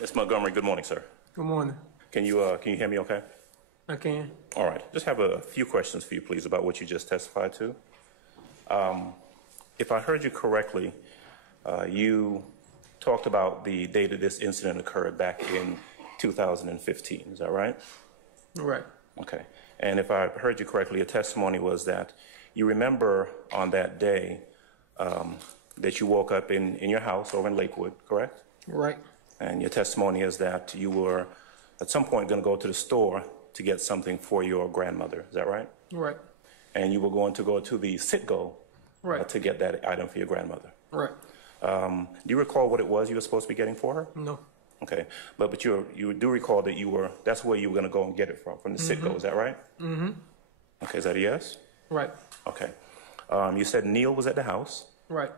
Miss Montgomery, good morning, sir. Good morning. Can you hear me okay? I can. All right. Just have a few questions for you, please, about what you just testified to. If I heard you correctly, you talked about the day that this incident occurred back in 2015. Is that right? Right. Okay. And if I heard you correctly, your testimony was that you remember on that day that you woke up in your house over in Lakewood, correct? Right. And your testimony is that you were at some point going to go to the store to get something for your grandmother. Is that right? Right. And you were going to go to the Citgo Right. to get that item for your grandmother. Right. Do you recall what it was you were supposed to be getting for her? No. Okay. But you do recall that that's where you were going to go and get it from the Citgo. Is that right? Mm-hmm. Okay. Is that a yes? Right. Okay. You said Neil was at the house. Right.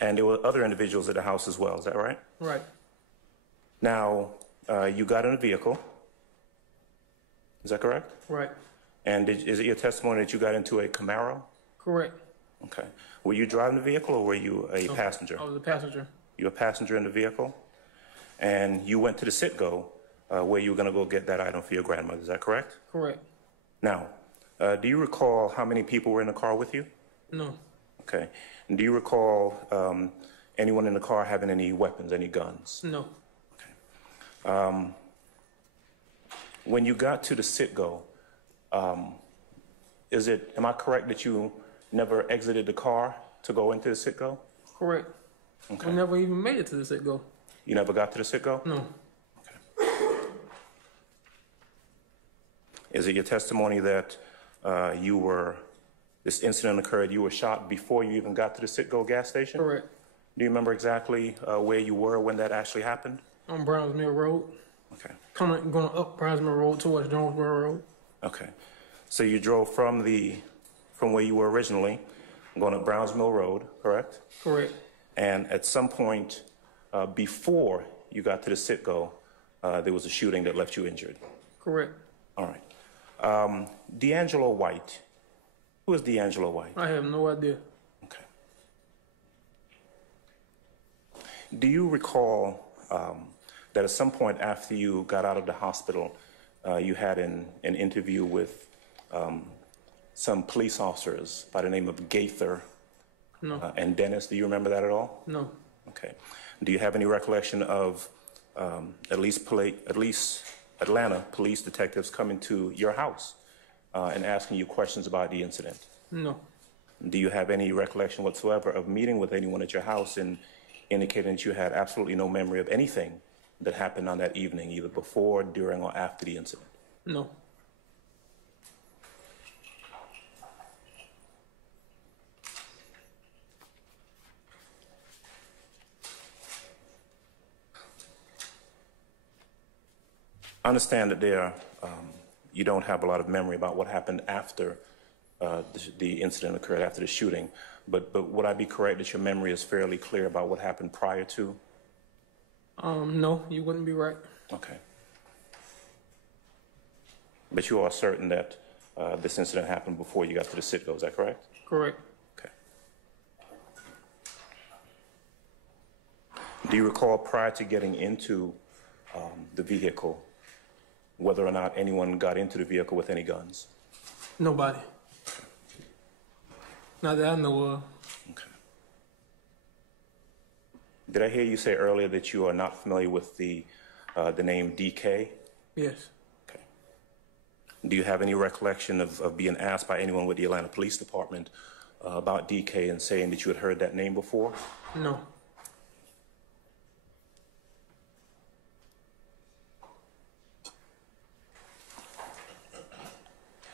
And there were other individuals at the house as well. Is that right? Right. Now, you got in a vehicle. Is that correct? Right. And is it your testimony that you got into a Camaro? Correct. Okay. Were you driving the vehicle or were you a passenger? I was a passenger. You were a passenger in the vehicle? And you went to the Citgo where you were going to go get that item for your grandmother. Is that correct? Correct. Now, do you recall how many people were in the car with you? No. Okay. And do you recall anyone in the car having any weapons, any guns? No. When you got to the Citgo, am I correct that you never exited the car to go into the Citgo? Correct. Okay. We never even made it to the Citgo. You never got to the Citgo? No. Okay. Is it your testimony that this incident occurred, you were shot before you even got to the Citgo gas station? Correct. Do you remember exactly where you were when that actually happened? On Browns Mill Road. Okay. Going up Browns Mill Road towards Jonesboro Road. Okay. So you drove from where you were originally, going up Browns Mill Road, correct? Correct. And at some point before you got to the Citgo, there was a shooting that left you injured. Correct. All right. D'Angelo White. Who is D'Angelo White? I have no idea. Okay. Do you recall that at some point after you got out of the hospital, you had an interview with some police officers by the name of Gaither and Dennis? Do you remember that at all? No. Okay. Do you have any recollection of at least Atlanta police detectives coming to your house and asking you questions about the incident? No. Do you have any recollection whatsoever of meeting with anyone at your house and indicating that you had absolutely no memory of anything that happened on that evening, either before, during, or after the incident? No. I understand that you don't have a lot of memory about what happened after the incident occurred, after the shooting, but would I be correct that your memory is fairly clear about what happened prior to? No, you wouldn't be right. Okay. But you are certain that this incident happened before you got to the Citgo, is that correct? Correct. Okay. Do you recall prior to getting into the vehicle whether or not anyone got into the vehicle with any guns? Nobody. Not that I know of. Okay. Did I hear you say earlier that you are not familiar with the name DK? Yes. Okay. Do you have any recollection of being asked by anyone with the Atlanta Police Department about DK and saying that you had heard that name before? No.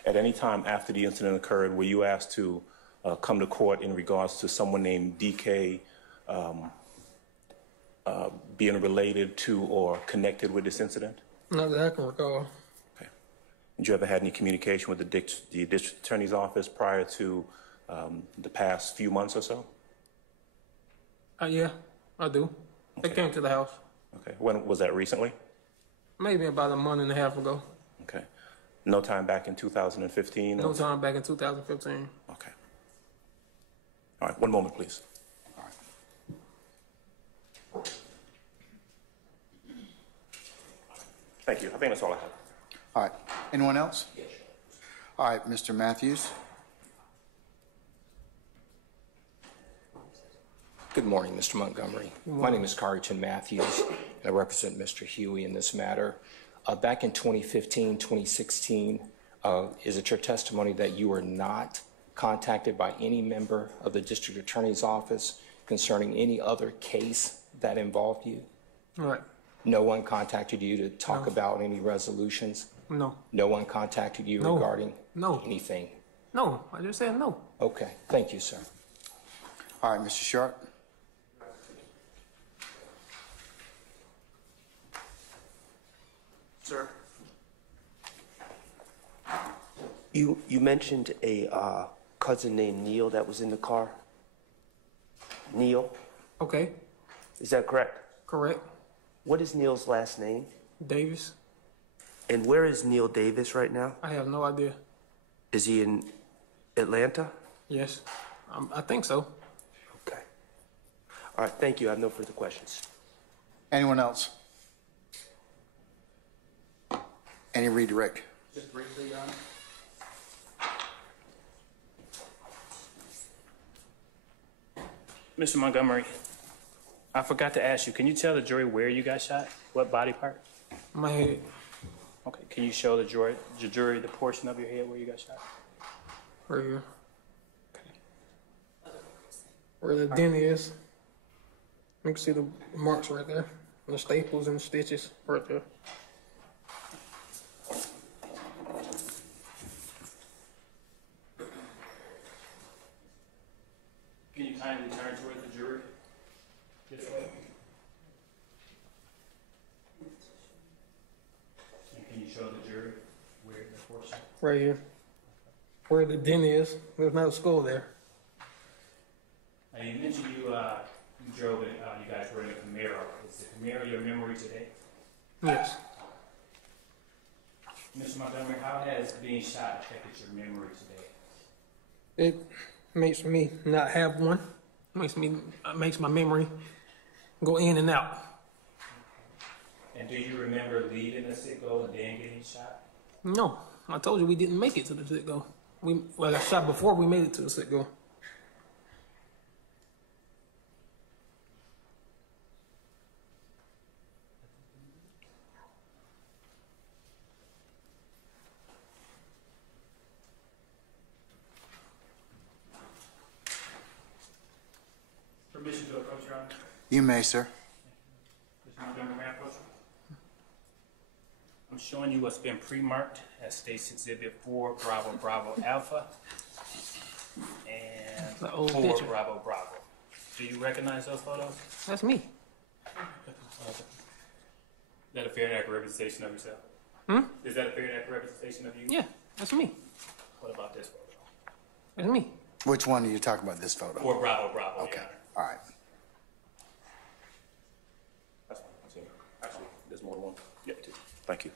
At any time after the incident occurred, were you asked to come to court in regards to someone named DK being related to or connected with this incident? Not that I can recall. Okay. Did you ever had any communication with the district attorney's office prior to the past few months or so? Yeah, I do. Okay. They came to the house. Okay. When was that, recently? Maybe about a month and a half ago. Okay. No time back in 2015? No time back in 2015. Okay. All right, one moment, please. All right. Thank you. I think that's all I have. All right. Anyone else? Yes. All right, Mr. Matthews. Good morning, Mr. Montgomery. My name is Careton Matthews, and I represent Mr. Huey in this matter. Back in 2015, 2016, is it your testimony that you were not contacted by any member of the District Attorney's Office concerning any other case that involved you? Right. No one contacted you to talk about any resolutions? No. No one contacted you regarding anything? No, I just said no. Okay, thank you, sir. All right, Mr. Schardt. Sir, you mentioned a cousin named Neil that was in the car. Neil, Okay, is that correct? correct. What is Neil's last name? Davis, And where is Neil Davis right now? I have no idea. Is he in Atlanta? Yes, I think so. Okay. All right, thank you. I have no further questions. Anyone else? Any redirect? Just briefly, Your Honor. Mr. Montgomery, I forgot to ask you, can you tell the jury where you got shot? What body part? My head, Okay, can you show the jury the portion of your head where you got shot? right here. Where the dent is. You can see the marks right there. And the staples and the stitches right there. Can you kindly turn toward the jury? This way. And can you show the jury where the portion? Right here. Where the dent is. There's no skull there. Now you mentioned you drove it, you guys were in a Camaro. Is the Camaro your memory today? Yes. Mr. Montgomery, how has being shot affected your memory today? It makes me not have one. Makes my memory go in and out. And do you remember leaving the Citgo and then getting shot? No, I told you we didn't make it to the Citgo. We got shot before we made it to the Citgo. Permission to approach, Your Honor? You may, sir. Mr. Montgomery, may I approach? I'm showing you what's been pre-marked as State's Exhibit 4 Bravo Bravo Alpha and The old 4 picture. Bravo Bravo. Do you recognize those photos? That's me. Is that a fair and accurate representation of yourself? Is that a fair and accurate representation of you? Yeah, that's me. What about this photo? That's me. Which one are you talking about, this photo? 4 Bravo Bravo, Okay. Your Honor. All right. That's fine. That's it. Actually, there's more than one. Yep, two. Thank you.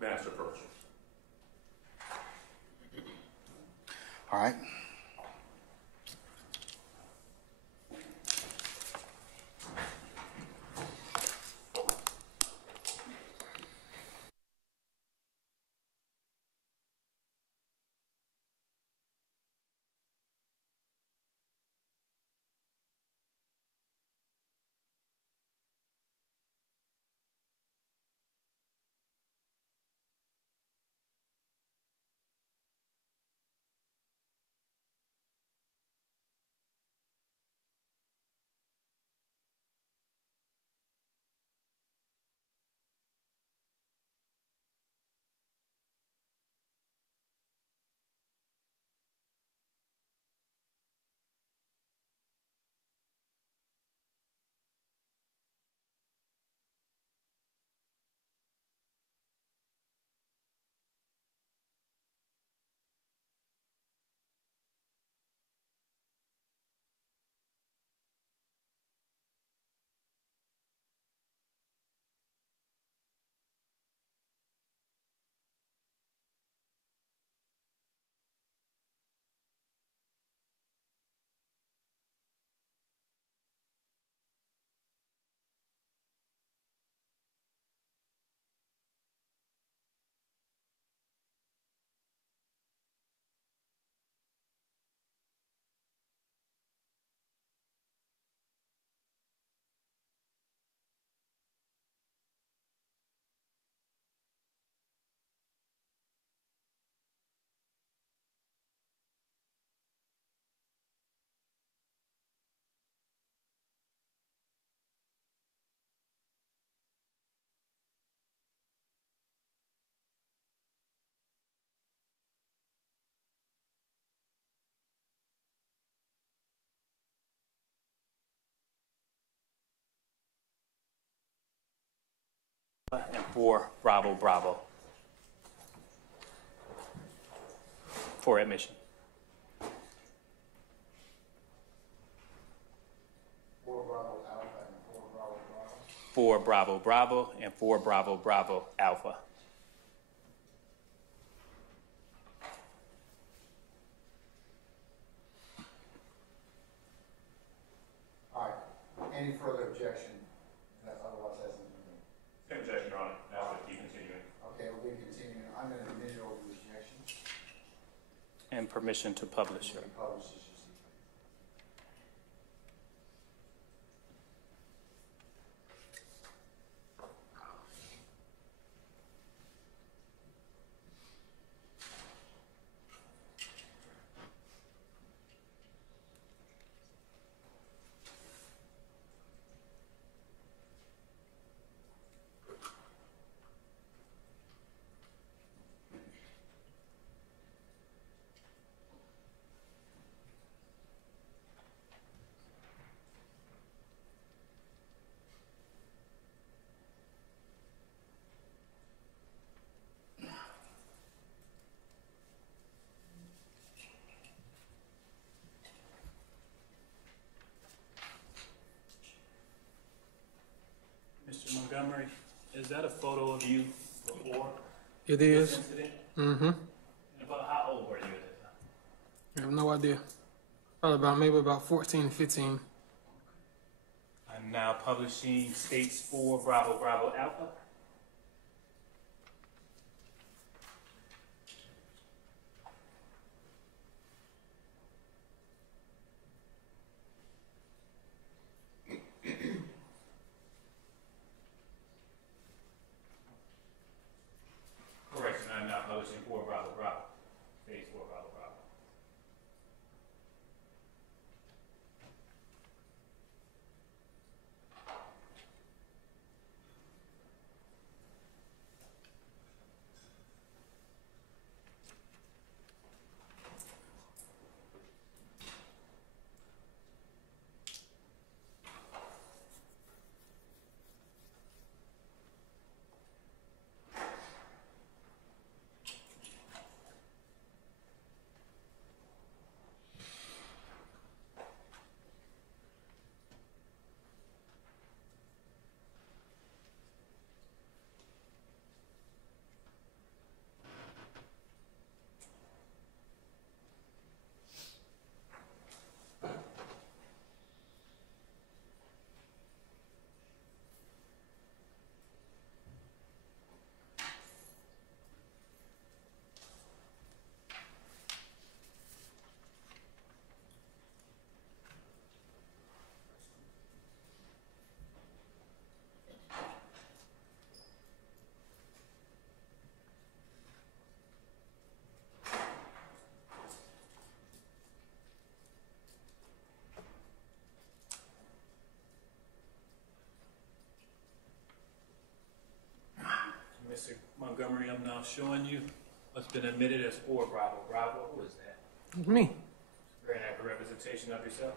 Master approach. All right. and 4 Bravo Bravo for admission. 4 Bravo Alpha and 4 Bravo Bravo. 4 Bravo Bravo and 4 Bravo Bravo Alpha. All right. Any further objection? Otherwise, that's in the room. Same objection, Your Honor. Now with you continuing. Okay, we'll be continuing. I'm going to admit it over the objection. And permission to publish. Will be published as you see fit. Mr. Montgomery, is that a photo of you before It this is. incident? Mm-hmm. And about how old were you at that time? I have no idea. Probably maybe about 14, 15. I'm now publishing states 4 Bravo Bravo Alpha. Correction, I'm now publishing 4 Bravo Bravo. States 4 Bravo Bravo. Mr. Montgomery, I'm now showing you what's been admitted as 4 Bravo Bravo. Who is that? It's me. Very accurate representation of yourself.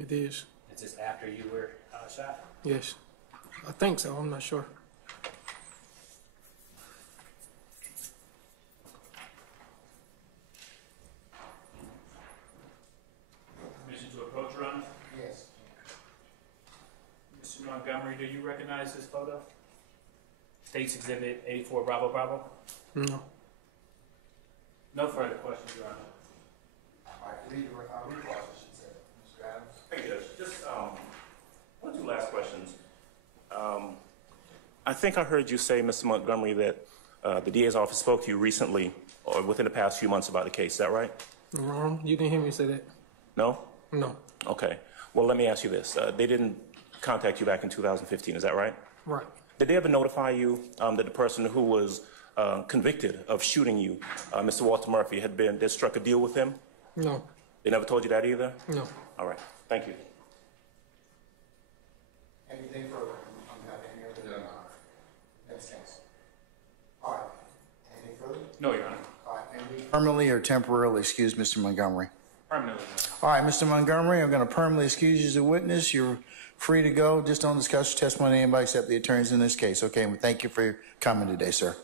It is. Is this after you were shot? Yes. I think so. I'm not sure. Permission to approach, Your Honor? Yes. Mr. Montgomery, do you recognize this photo? States Exhibit 84 Bravo Bravo? No. No further questions, Your Honor. All right, lead process, should say. Mr. Adams? Thank you, Judge. Just one or two last questions. I think I heard you say, Mr. Montgomery, that the DA's office spoke to you recently or within the past few months about the case. Is that right? Wrong. You didn't hear me say that. No? No. Okay. Well, let me ask you this. They didn't contact you back in 2015. Is that right? Right. Did they ever notify you that the person who was convicted of shooting you, Mr. Walter Murphy, they struck a deal with him? No. They never told you that either? No. All right. Thank you. Anything further on behalf of any other? No. Next case. All right. Anything further? No, Your Honor. All right. And we permanently or temporarily excuse Mr. Montgomery? Permanently. All right, Mr. Montgomery, I'm going to permanently excuse you as a witness. You're free to go. Just don't discuss your testimony to anybody except the attorneys in this case. Okay, and thank you for your comment today, sir.